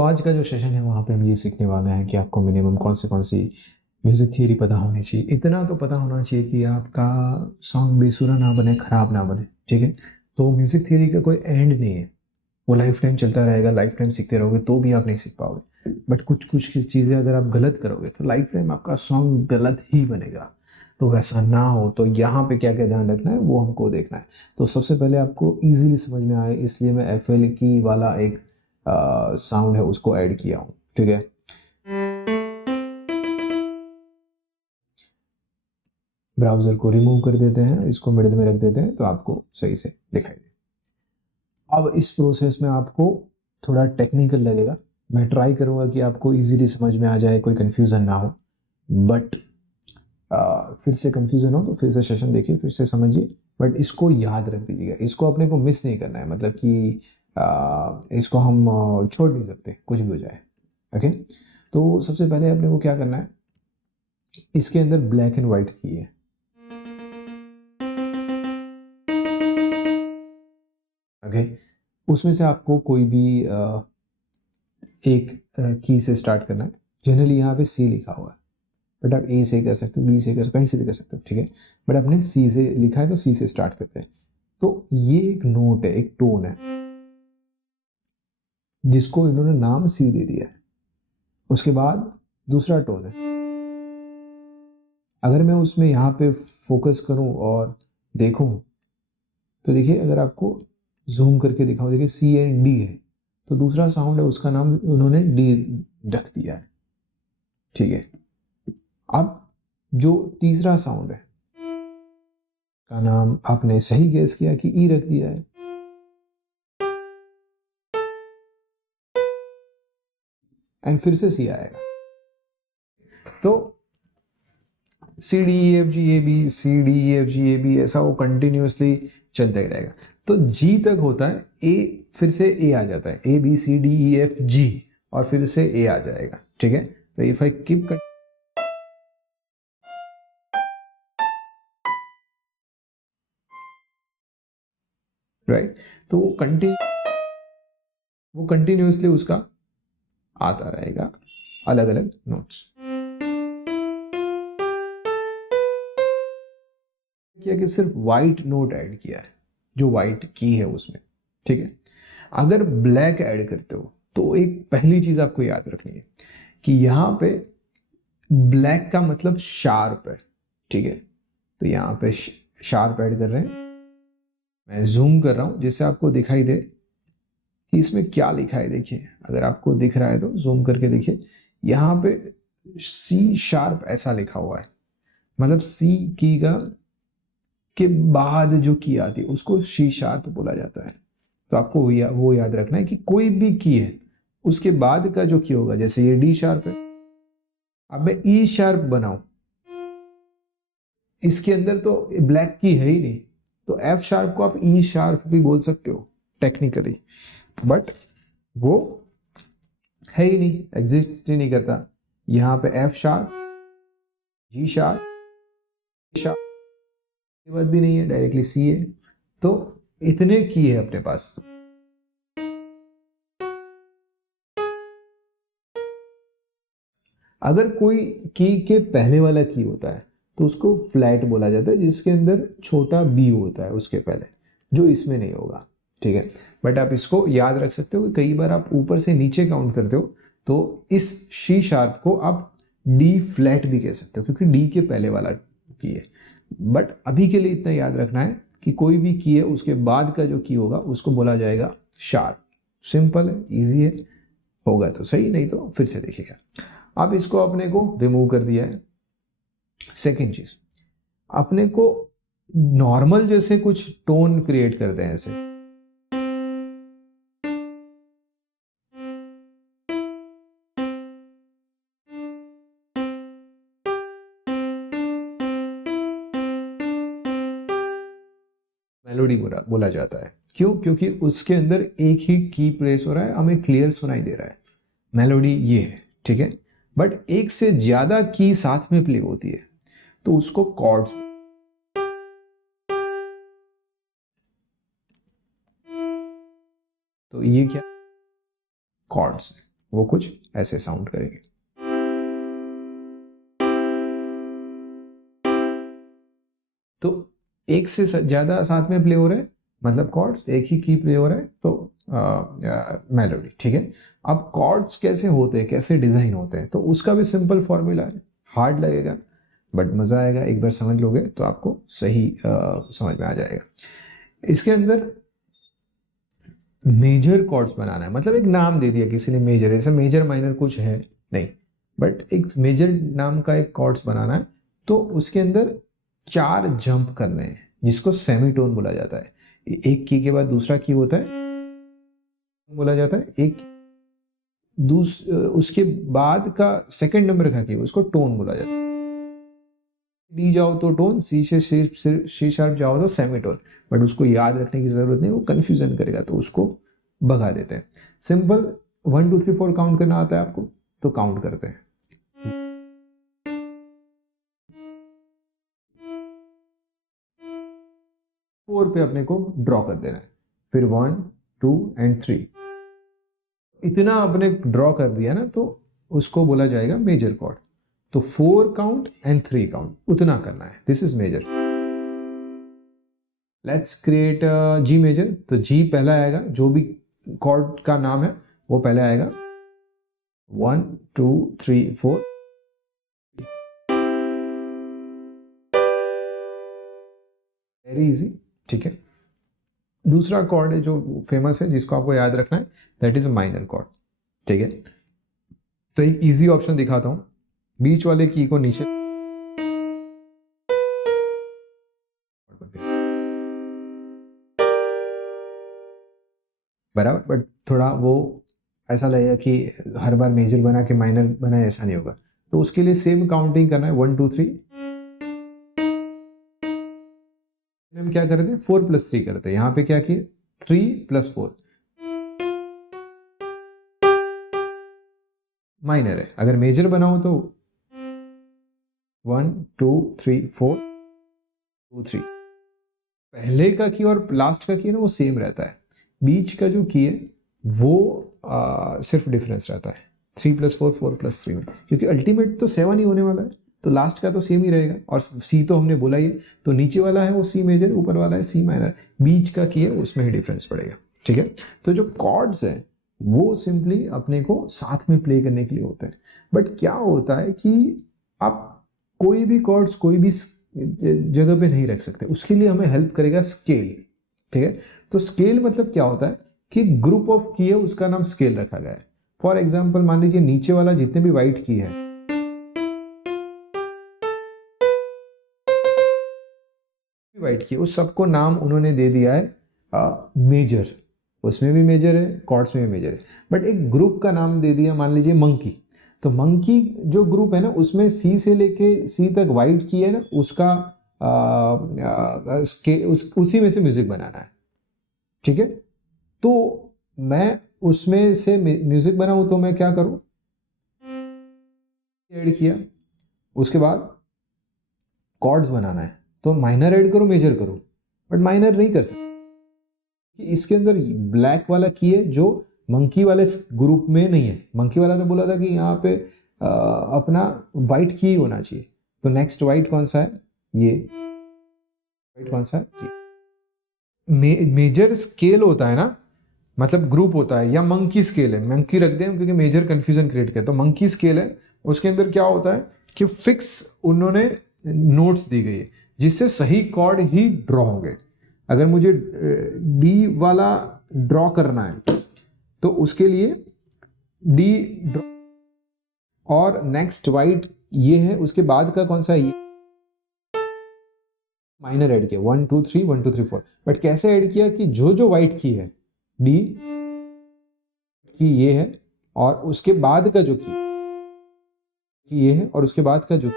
आज का जो सेशन है वहाँ पे हम ये सीखने वाले हैं कि आपको मिनिमम कौन सी म्यूज़िक थियरी पता होनी चाहिए। इतना तो पता होना चाहिए कि आपका सॉन्ग बेसुरा ना बने, ख़राब ना बने, ठीक है। तो म्यूज़िक थियरी का कोई एंड नहीं है, वो लाइफ टाइम चलता रहेगा, लाइफ टाइम सीखते रहोगे तो भी आप नहीं सीख पाओगे। बट कुछ कुछ चीज़ें अगर आप गलत करोगे तो लाइफ टाइम आपका सॉन्ग गलत ही बनेगा। तो वैसा ना हो तो यहाँ पे क्या क्या ध्यान रखना है वो हमको देखना है। तो सबसे पहले आपको ईजिली समझ में आए इसलिए मैं FL की वाला एक साउंड है उसको ऐड किया हूँ, ठीक है। ब्राउज़र को रिमूव कर देते हैं, इसको मिडिल में रख देते हैं तो आपको सही से दिखाई दे। अब इस प्रोसेस में आपको थोड़ा टेक्निकल लगेगा, मैं ट्राई करूँगा कि आपको इजीली समझ में आ जाए, कोई कन्फ्यूज़न ना हो। बट फिर से कन्फ्यूज़न हो तो फिर से सेशन देखिए, फिर से समझिए। बट इसको याद रख दीजिएगा, इसको अपने को मिस नहीं करना है, मतलब कि इसको हम छोड़ नहीं सकते कुछ भी हो जाए, ओके। तो सबसे पहले अपने को क्या करना है, इसके अंदर ब्लैक एंड वाइट की है, ओके। उसमें से आपको कोई भी एक की से स्टार्ट करना है। जनरली यहाँ पे C लिखा हुआ है, बट आप A से कर सकते हो, B से कर सकते हो, कहीं से भी कर सकते हो, ठीक है। बट आपने C से लिखा है तो C से स्टार्ट करते हैं। तो ये एक नोट है, एक टोन है जिसको इन्होंने नाम C दे दिया है। उसके बाद दूसरा टोन है, अगर मैं उसमें यहाँ पे फोकस करूँ और देखूँ तो देखिए, अगर आपको जूम करके दिखाऊँ, देखिए C एंड D है, तो दूसरा साउंड है उसका नाम उन्होंने D रख दिया है, ठीक है। अब जो तीसरा साउंड है का नाम आपने सही गेस किया कि ई रख दिया है। एंड फिर से सी आएगा। तो C D E F G A B, C D E F G A B, ऐसा वो कंटिन्यूसली चलता ही रहेगा। तो जी तक होता है, ए फिर से ए आ जाता है, ABCDEFG और फिर से ए आ जाएगा, ठीक है। तो इफ आई कीप राइट, तो वो कंटिन्यूसली उसका आता रहेगा, अलग अलग नोट्स। किया कि सिर्फ वाइट नोट ऐड किया है, जो वाइट की है उसमें, ठीक है। अगर ब्लैक ऐड करते हो तो एक पहली चीज आपको याद रखनी है कि यहां पे ब्लैक का मतलब शार्प है, ठीक है। तो यहां पे शार्प ऐड कर रहे हैं, मैं जूम कर रहा हूं जिससे आपको दिखाई दे कि इसमें क्या लिखा है। देखिए, अगर आपको दिख रहा है तो जूम करके देखिए, यहां पे C# ऐसा लिखा हुआ है, मतलब C की का के बाद जो की आती है उसको C# बोला जाता है। तो आपको वो याद रखना है कि कोई भी की है उसके बाद का जो की होगा, जैसे ये D# है, अब मैं E# बनाऊं, इसके अंदर तो ब्लैक की है ही नहीं, तो F# को आप E# भी बोल सकते हो टेक्निकली, बट वो है ही नहीं, एग्जिस्ट ही नहीं करता। यहां पे F#, G#, A# के बाद भी नहीं है, डायरेक्टली C है। तो इतने की है अपने पास। अगर कोई की के पहले वाला की होता है तो उसको फ्लैट बोला जाता है, जिसके अंदर छोटा बी होता है उसके पहले, जो इसमें नहीं होगा, ठीक है। बट आप इसको याद रख सकते हो कि कई बार आप ऊपर से नीचे काउंट करते हो तो इस C# को आप D फ्लैट भी कह सकते हो, क्योंकि D के पहले वाला की है। बट अभी के लिए इतना याद रखना है कि कोई भी की है उसके बाद का जो की होगा उसको बोला जाएगा शार्प। सिंपल है, इजी है, होगा तो सही, नहीं तो फिर से देखिएगा। अब इसको अपने को रिमूव कर दिया है। सेकेंड चीज, अपने को नॉर्मल जैसे कुछ टोन क्रिएट करते हैं ऐसे, मेलोडी बोला जाता है। क्यों? क्योंकि उसके अंदर एक ही की प्रेस हो रहा है, हमें क्लियर सुनाई दे रहा है। मेलोडी ये है, ठीक है। बट एक से ज्यादा की साथ में प्ले होती है तो उसको कॉर्ड्स, तो ये क्या, कॉर्ड्स। वो कुछ ऐसे साउंड करेंगे। तो एक से ज़्यादा साथ में प्ले हो रहे हैं, मतलब कॉर्ड्स एक ही की प्ले हो रहा है, तो मेलोडी। ठीक है, अब कॉर्ड्स कैसे होते हैं, कैसे डिज़ाइन होते हैं, तो उसका भी सिंपल फॉर्मूला है। हार्ड लगेगा बट मज़ा आएगा, एक बार समझ लोगे तो आपको सही समझ में आ जाएगा। इसके अंदर मेजर कॉर्ड्स बनाना है, मतलब एक नाम दे दिया किसी ने मेजर, ऐसे मेजर माइनर कुछ है नहीं, बट एक मेजर नाम का एक कॉर्ड्स बनाना है। तो उसके अंदर 4 जंप करने हैं, जिसको सेमीटोन बोला जाता है। एक की के बाद दूसरा की होता है बोला जाता है, एक उसके बाद का सेकंड नंबर का की उसको टोन बोला जाता है। डी जाओ तो टोन, सी से सी शार्प जाओ तो सेमीटोन, बट उसको याद रखने की जरूरत नहीं, वो कंफ्यूजन करेगा, तो उसको भगा देते हैं। सिंपल 1 2 3 4 काउंट करना आता है आपको, तो काउंट करते हैं। 4 पे अपने को ड्रॉ कर देना है, फिर 1 2 एंड 3, इतना अपने ड्रॉ कर दिया ना, तो उसको बोला जाएगा मेजर कॉर्ड। तो 4 काउंट एंड 3 काउंट उतना करना है, this is major. Let's create G major. तो जी पहला आएगा, जो भी कॉर्ड का नाम है वो पहले आएगा, 1 2 3 4। Very easy. ठीक है, दूसरा कॉर्ड है जो फेमस है, जिसको आपको याद रखना है, that is a minor cord. ठीक है, तो एक इजी ऑप्शन दिखाता हूं, बीच वाले की को नीचे, बराबर, बट थोड़ा वो ऐसा लगेगा कि हर बार मेजर बना के माइनर बनाए, ऐसा नहीं होगा। तो उसके लिए सेम काउंटिंग करना है, 1 2 3। हम क्या करते हैं, 4 + 3 करते हैं। यहाँ पे क्या किए, 3 + 4 माइनर है। अगर मेजर बनाओ तो 1 2 3 4 2 3। पहले का की और लास्ट का की है ना, वो सेम रहता है। बीच का जो की है वो सिर्फ डिफरेंस रहता है 3 + 4 4 + 3 में, क्योंकि अल्टीमेट तो 7 ही होने वाला है, तो लास्ट का तो सेम ही रहेगा। और सी तो हमने बोला ही है, तो नीचे वाला है वो सी मेजर, ऊपर वाला है सी माइनर, बीच का की है उसमें ही डिफरेंस पड़ेगा। ठीक है, तो जो कॉर्ड्स हैं वो सिंपली अपने को साथ में प्ले करने के लिए होते हैं। बट क्या होता है कि आप कोई भी कॉर्ड्स कोई भी जगह पे नहीं रख सकते, उसके लिए हमें हेल्प करेगा स्केल। ठीक है, तो स्केल मतलब क्या होता है कि ग्रुप ऑफ की है उसका नाम स्केल रखा गया है। फॉर एग्जाम्पल मान लीजिए नीचे वाला जितने भी वाइट की है, वाइट की, उस सबको नाम उन्होंने दे दिया है मेजर। उसमें भी मेजर है, कॉर्ड्स में भी मेजर है, बट एक ग्रुप का नाम दे दिया, मान लीजिए मंकी। तो मंकी जो ग्रुप है ना, उसमें सी से लेके सी तक वाइट की है ना, उसका उसी में से म्यूजिक बनाना है। ठीक है, तो मैं उसमें से म्यूजिक बनाऊं तो मैं क्या करूं, ऐड किया, उसके बाद कॉर्ड्स बनाना है, तो माइनर ऐड करो मेजर करो, बट माइनर नहीं कर सकते कि इसके अंदर ब्लैक वाला की है जो मंकी वाले ग्रुप में नहीं है। मंकी वाला तो बोला था कि यहाँ पे अपना वाइट की होना चाहिए, तो नेक्स्ट वाइट कौन सा है, ये वाइट कौन सा है, ये मेजर स्केल होता है ना, मतलब ग्रुप होता है, या मंकी स्केल है, मंकी रख दें क्योंकि मेजर कंफ्यूजन क्रिएट किया। तो मंकी स्केल है, उसके अंदर क्या होता है कि फिक्स उन्होंने नोट्स दी गई है जिससे सही कॉर्ड ही ड्रॉ होंगे। अगर मुझे डी वाला ड्रॉ करना है तो उसके लिए डी ड्रॉ, और नेक्स्ट वाइट ये है, उसके बाद का कौन सा है, ये माइनर ऐड किया 1 2 3 1 2 3 4। बट कैसे ऐड किया कि जो जो वाइट की है डी की ये है, और उसके बाद का जो की ये है, और उसके बाद का जो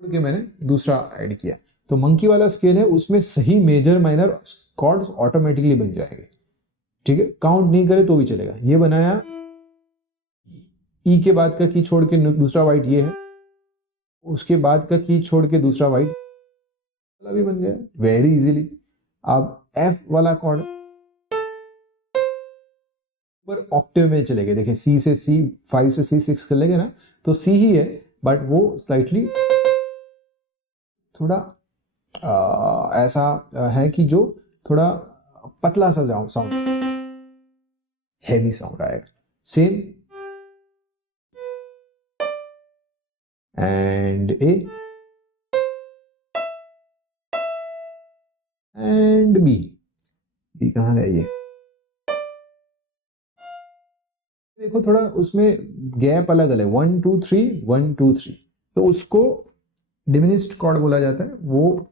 के मैंने दूसरा ऐड किया। तो मंकी वाला स्केल है, उसमें सही मेजर माइनर कॉर्ड्स ऑटोमेटिकली बन जाएंगे। ठीक है, काउंट नहीं करे तो भी चलेगा। ये बनाया, ई के बाद का की छोड़ के दूसरा वाइट ये है, उसके बाद का की छोड़ के दूसरा वाइट वाला भी बन गया वेरी इजीली। अब एफ वाला कॉर्ड पर ऑक्टेव में चले गए, देखिए सी से सी 5 से सी 6 कर लेंगे ना, तो सी ही है बट वो स्लाइटली थोड़ा ऐसा है कि जो थोड़ा पतला सा साउंड, हैवी साउंड आएगा। Same and A and B, B कहाँ गया ये, देखो थोड़ा उसमें गैप अलग अलग, 1 2 3 1 2 3, तो उसको डिमिनिश्ड कॉर्ड बोला जाता है, वो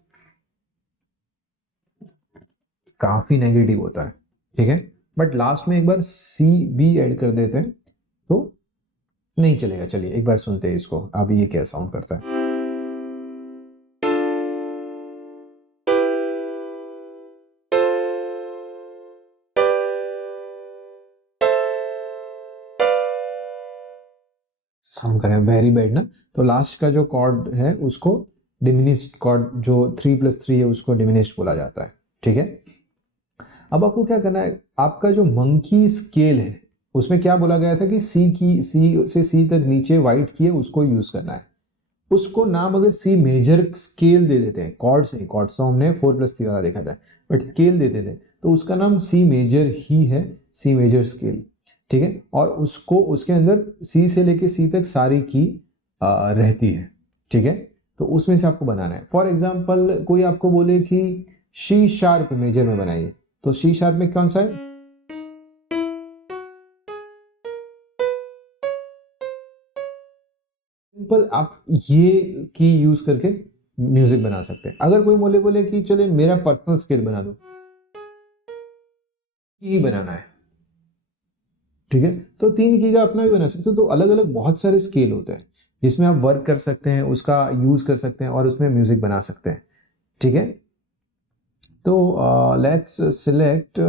काफी नेगेटिव होता है, ठीक है। बट लास्ट में एक बार सी बी ऐड कर देते हैं तो नहीं चलेगा। चलिए एक बार सुनते हैं इसको, अब ये क्या साउंड करता है। साउंड कर रहा है वेरी बैड ना। तो लास्ट का जो कॉर्ड है उसको डिमिनिश्ड कॉर्ड, जो 3+3 है उसको डिमिनिश्ड बोला जाता है, ठीक है। अब आपको क्या करना है, आपका जो मंकी स्केल है उसमें क्या बोला गया था कि सी से सी तक नीचे वाइट की है उसको यूज करना है। उसको नाम अगर सी मेजर स्केल दे देते हैं, कॉर्ड्स नहीं, कॉर्ड्स तो हमने 4+3 वाला देखा था, बट स्केल दे देते हैं तो उसका नाम सी मेजर ही है, सी मेजर स्केल, ठीक है। और उसको उसके अंदर सी से लेके सी तक सारी की रहती है, ठीक है। तो उसमें से आपको बनाना है। फॉर एग्जाम्पल कोई आपको बोले कि सी शार्प मेजर में बनाइए, तो सी शार्प में कौन सा है, सिंपल आप ये की यूज करके म्यूजिक बना सकते हैं। अगर कोई बोले कि चले मेरा पर्सनल स्केल बना दो, की बनाना है, ठीक है, तो 3 की का अपना भी बना सकते हो। तो अलग अलग बहुत सारे स्केल होते हैं जिसमें आप वर्क कर सकते हैं, उसका यूज कर सकते हैं और उसमें म्यूजिक बना सकते हैं, ठीक है। तो let's select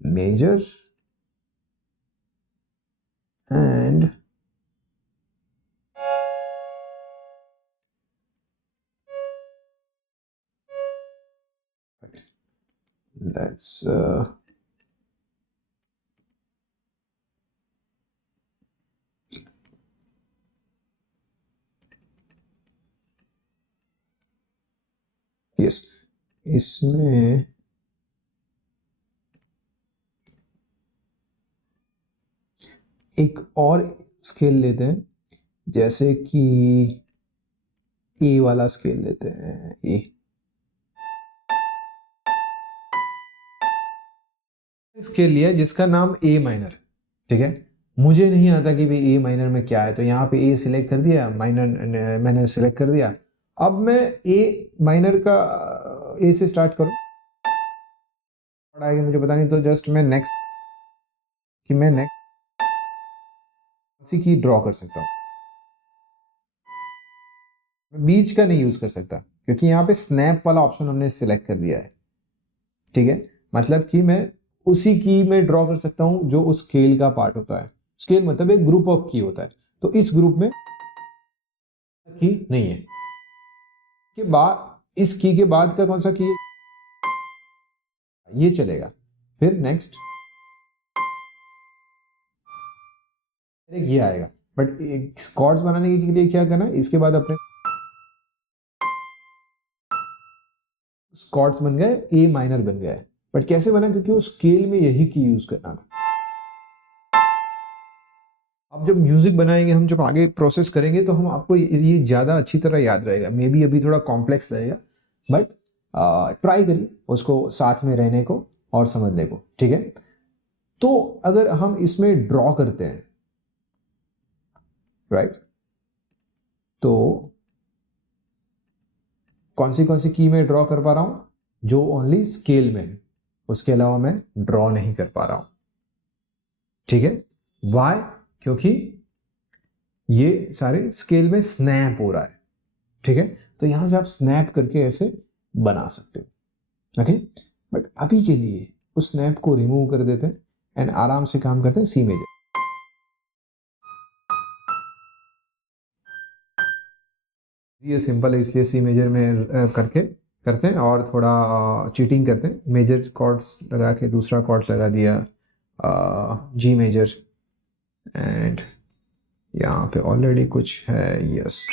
major and let's yes, इसमें एक और स्केल लेते हैं, जैसे कि ए वाला स्केल लेते हैं, ए स्केल लिया जिसका नाम ए माइनर, ठीक है। मुझे नहीं आता कि भाई ए माइनर में क्या है, तो यहाँ पे ए सिलेक्ट कर दिया, माइनर मैंने सिलेक्ट कर दिया। अब मैं ए माइनर का ए से स्टार्ट करूँ, आएगा मुझे पता नहीं, तो जस्ट मैं नेक्स्ट कि मैं नेक्स्ट उसी की ड्रॉ कर सकता हूँ, मैं बीच का नहीं यूज कर सकता क्योंकि यहाँ पे स्नैप वाला ऑप्शन हमने सिलेक्ट कर दिया है, ठीक है। मतलब कि मैं उसी की में ड्रॉ कर सकता हूं जो उस स्केल का पार्ट होता है। स्केल मतलब एक ग्रुप ऑफ की होता है, तो इस ग्रुप में की नहीं है, के बाद इस की के बाद का कौन सा की है, ये चलेगा। फिर नेक्स्ट ये आएगा, बट कॉर्ड्स बनाने के लिए क्या करना है, इसके बाद अपने कॉर्ड्स बन गए, ए माइनर बन गया है। बट कैसे बना, क्योंकि उस स्केल में यही की यूज करना था। अब जब म्यूजिक बनाएंगे, हम जब आगे प्रोसेस करेंगे तो हम आपको ये ज़्यादा अच्छी तरह याद रहेगा। मे बी अभी थोड़ा कॉम्प्लेक्स रहेगा, बट ट्राई करिए उसको साथ में रहने को और समझने को, ठीक है। तो अगर हम इसमें ड्रॉ करते हैं, राइट, तो कौन सी की मैं ड्रॉ कर पा रहा हूं, जो ओनली स्केल में है, उसके अलावा मैं ड्रॉ नहीं कर पा रहा हूं, ठीक है। वाई, क्योंकि ये सारे स्केल में स्नैप हो रहा है, ठीक है। तो यहां से आप स्नैप करके ऐसे बना सकते हो, ओके। बट अभी के लिए उस स्नैप को रिमूव कर देते हैं एंड आराम से काम करते हैं सी मेजर। ये सिंपल है इसलिए सी मेजर में करके करते हैं, और थोड़ा चीटिंग करते हैं, मेजर कॉर्ड्स लगा के दूसरा कॉर्ड लगा दिया, जी मेजर, एंड यहाँ पे ऑलरेडी कुछ है, यस,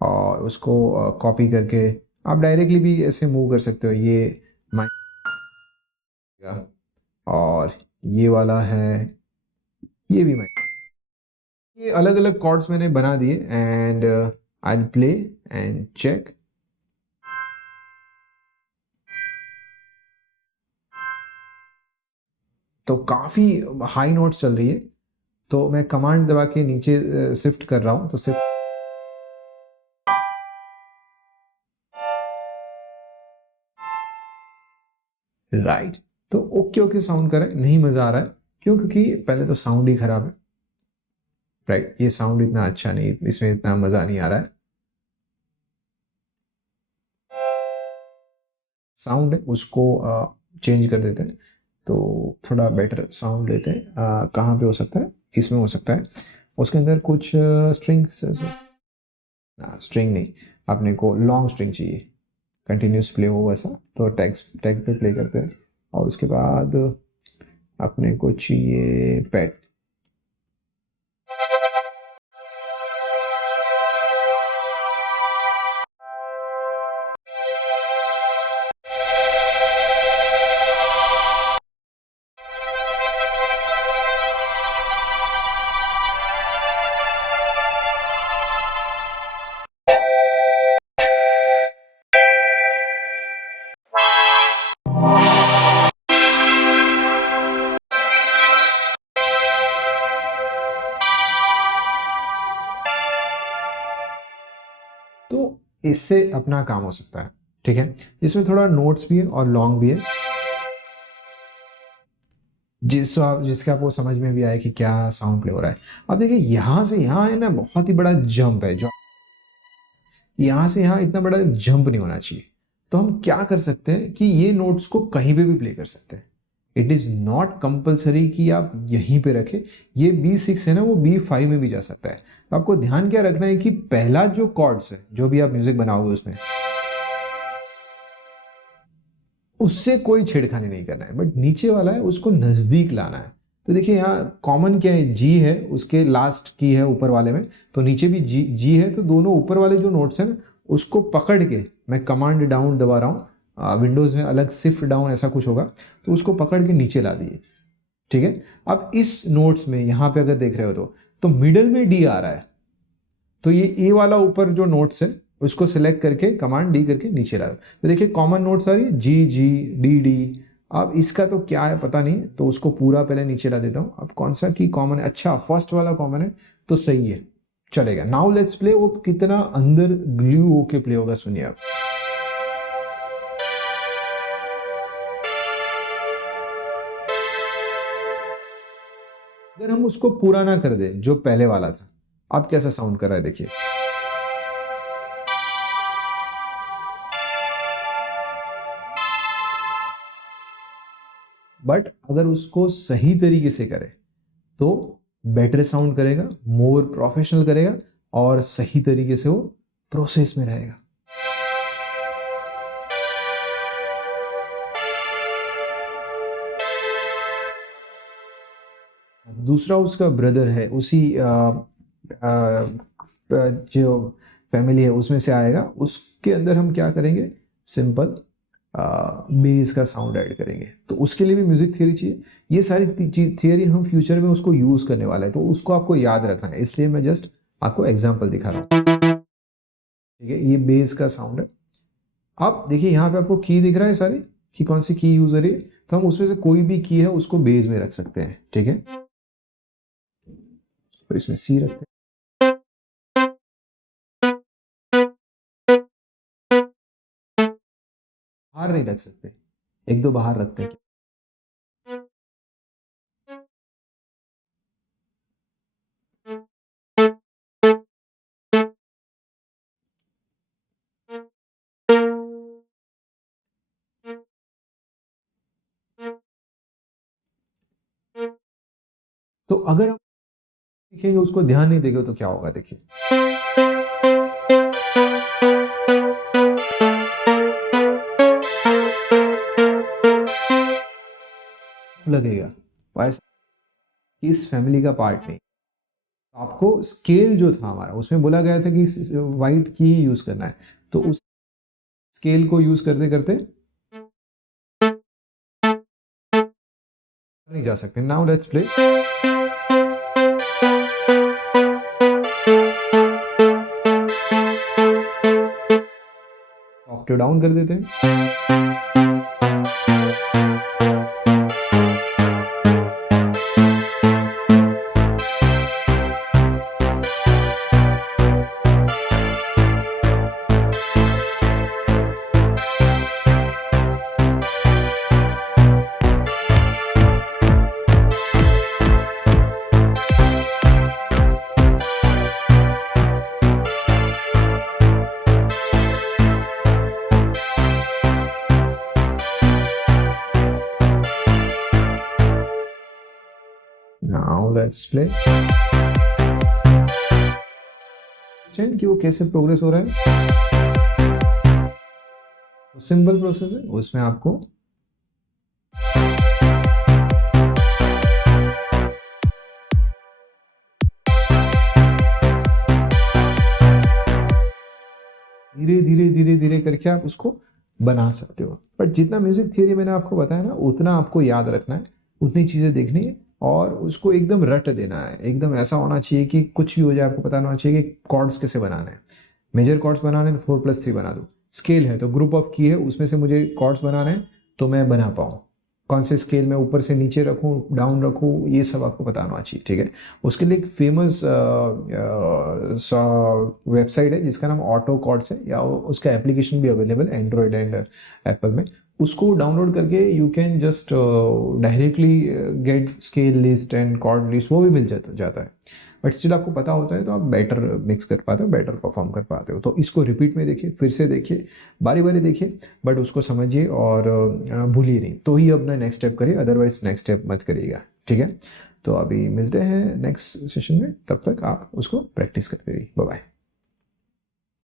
और उसको कॉपी करके आप डायरेक्टली भी ऐसे मूव कर सकते हो। ये माइनर, और ये वाला है, ये भी माइनर। ये अलग अलग कॉर्ड्स मैंने बना दिए, and I will play and check. तो काफ़ी हाई नोट्स चल रही है, तो मैं कमांड दबा के नीचे शिफ्ट कर रहा हूँ, तो शिफ्ट, राइट। तो ओके ओके साउंड कर रहा है, नहीं मज़ा आ रहा है, क्यों? क्योंकि पहले तो साउंड ही खराब है, राइट। ये साउंड इतना अच्छा नहीं, इसमें इतना मज़ा नहीं आ रहा है। साउंड है उसको चेंज कर देते हैं, तो थोड़ा बेटर साउंड लेते हैं। कहाँ पे हो सकता है? इसमें हो सकता है। उसके अंदर कुछ स्ट्रिंग, स्ट्रिंग नहीं, अपने को लॉन्ग स्ट्रिंग चाहिए, कंटिन्यूस प्ले हो वैसा, तो टैग पे प्ले करते हैं। और उसके बाद अपने को चाहिए पैड। तो इससे अपना काम हो सकता है, ठीक है। इसमें थोड़ा नोट्स भी है और लॉन्ग भी है, जिसके आपको समझ में भी आए कि क्या साउंड प्ले हो रहा है। अब देखिए यहाँ से यहाँ है ना, बहुत ही बड़ा जंप है, जो यहाँ से यहाँ इतना बड़ा जंप नहीं होना चाहिए। तो हम क्या कर सकते हैं कि ये नोट्स को कहीं पे भी प्ले कर सकते हैं। इट इज़ नॉट कंपल्सरी कि आप यहीं पे रखें। ये B6 है ना, वो B5 में भी जा सकता है। तो आपको ध्यान क्या रखना है कि पहला जो कॉर्ड्स है, जो भी आप म्यूजिक बनाओगे उसमें, उससे कोई छेड़खानी नहीं करना है, बट नीचे वाला है उसको नज़दीक लाना है। तो देखिए यहाँ कॉमन क्या है, जी है, उसके लास्ट की है ऊपर वाले में, तो नीचे भी जी जी है। तो दोनों ऊपर वाले जो नोट्स हैं ना, उसको पकड़ के मैं कमांड डाउन दबा रहा हूँ। विंडोज़ में अलग शिफ्ट डाउन ऐसा कुछ होगा, तो उसको पकड़ के नीचे ला दिए, ठीक है। अब इस नोट्स में यहाँ पे अगर देख रहे हो तो मिडल में डी आ रहा है, तो ये ए वाला ऊपर जो नोट्स है उसको सिलेक्ट करके कमांड डी करके नीचे ला दो। तो देखिए कॉमन नोट्स आ रही है, जी जी डी डी। अब इसका तो क्या है पता नहीं, तो उसको पूरा पहले नीचे ला देता हूँ। अब कौन सा की कॉमन है? अच्छा, फर्स्ट वाला कॉमन है, तो सही है, चलेगा। Now let's play. वो कितना अंदर ग्लू होके प्ले होगा, सुनिए आप। अगर हम उसको पूरा ना कर दे जो पहले वाला था, अब कैसा साउंड कर रहा है देखिए। बट अगर उसको सही तरीके से करे तो बेटर साउंड करेगा, मोर प्रोफेशनल करेगा, और सही तरीके से वो प्रोसेस में रहेगा। दूसरा उसका ब्रदर है, उसी जो फैमिली है उसमें से आएगा। उसके अंदर हम क्या करेंगे, सिंपल बेस का साउंड ऐड करेंगे। तो उसके लिए भी म्यूजिक थियरी चाहिए। ये सारी थियरी हम फ्यूचर में उसको यूज़ करने वाला है, तो उसको आपको याद रखना है, इसलिए मैं जस्ट आपको एग्जांपल दिखा रहा हूँ, ठीक है। ये बेस का साउंड है। अब देखिए यहाँ पे आपको की दिख रहा है सारी, कि कौन सी की यूज हो रही है। तो हम उसमें से कोई भी की है उसको बेस में रख सकते हैं, ठीक है। तो इसमें सी रखते हैं, बाहर नहीं रख सकते, एक दो बाहर रखते हैं। तो अगर हम सीखेंगे, उसको ध्यान नहीं देंगे, तो क्या होगा देखिए। लगेगा वैसा इस फैमिली का पार्ट नहीं। आपको स्केल जो था हमारा उसमें बोला गया था कि वाइट की ही यूज़ करना है, तो उस स्केल को यूज़ करते करते नहीं जा सकते। Now let's play. Octave down कर देते हैं। Now let's play। कि वो कैसे प्रोग्रेस हो रहा है। सिंपल प्रोसेस है, उसमें आपको धीरे धीरे धीरे धीरे करके आप उसको बना सकते हो। बट जितना म्यूजिक थियरी मैंने आपको बताया ना, उतना आपको याद रखना है, उतनी चीज़ें देखनी है और उसको एकदम रट देना है। एकदम ऐसा होना चाहिए कि कुछ भी हो जाए आपको पता होना चाहिए कि कॉर्ड्स कैसे बनाना है। मेजर कॉर्ड्स बनाने हैं तो 4+3 बना दो। स्केल है तो ग्रुप ऑफ की है, उसमें से मुझे कॉर्ड्स बनाने हैं तो मैं बना पाऊँ। कौन से स्केल में ऊपर से नीचे रखूँ, डाउन रखूँ, ये सब आपको पता होना चाहिए, ठीक है। उसके लिए एक फेमस वेबसाइट है जिसका नाम ऑटो कॉर्ड्स है, या उसका एप्लीकेशन भी अवेलेबल है एंड्रॉयड एंड एप्पल में। उसको डाउनलोड करके you can just directly get scale list and chord list, वो भी मिल जाता है। बट स्टिल आपको पता होता है तो आप बेटर मिक्स कर पाते हो, बेटर परफॉर्म कर पाते हो। तो इसको रिपीट में देखिए, फिर से देखिए, बारी बारी देखिए, बट उसको समझिए और भूलिए नहीं, तो ही अपना नेक्स्ट स्टेप करिए, अदरवाइज नेक्स्ट स्टेप मत करिएगा, ठीक है। तो अभी मिलते हैं नेक्स्ट सेशन में, तब तक आप उसको प्रैक्टिस करते रहिए। Bye bye.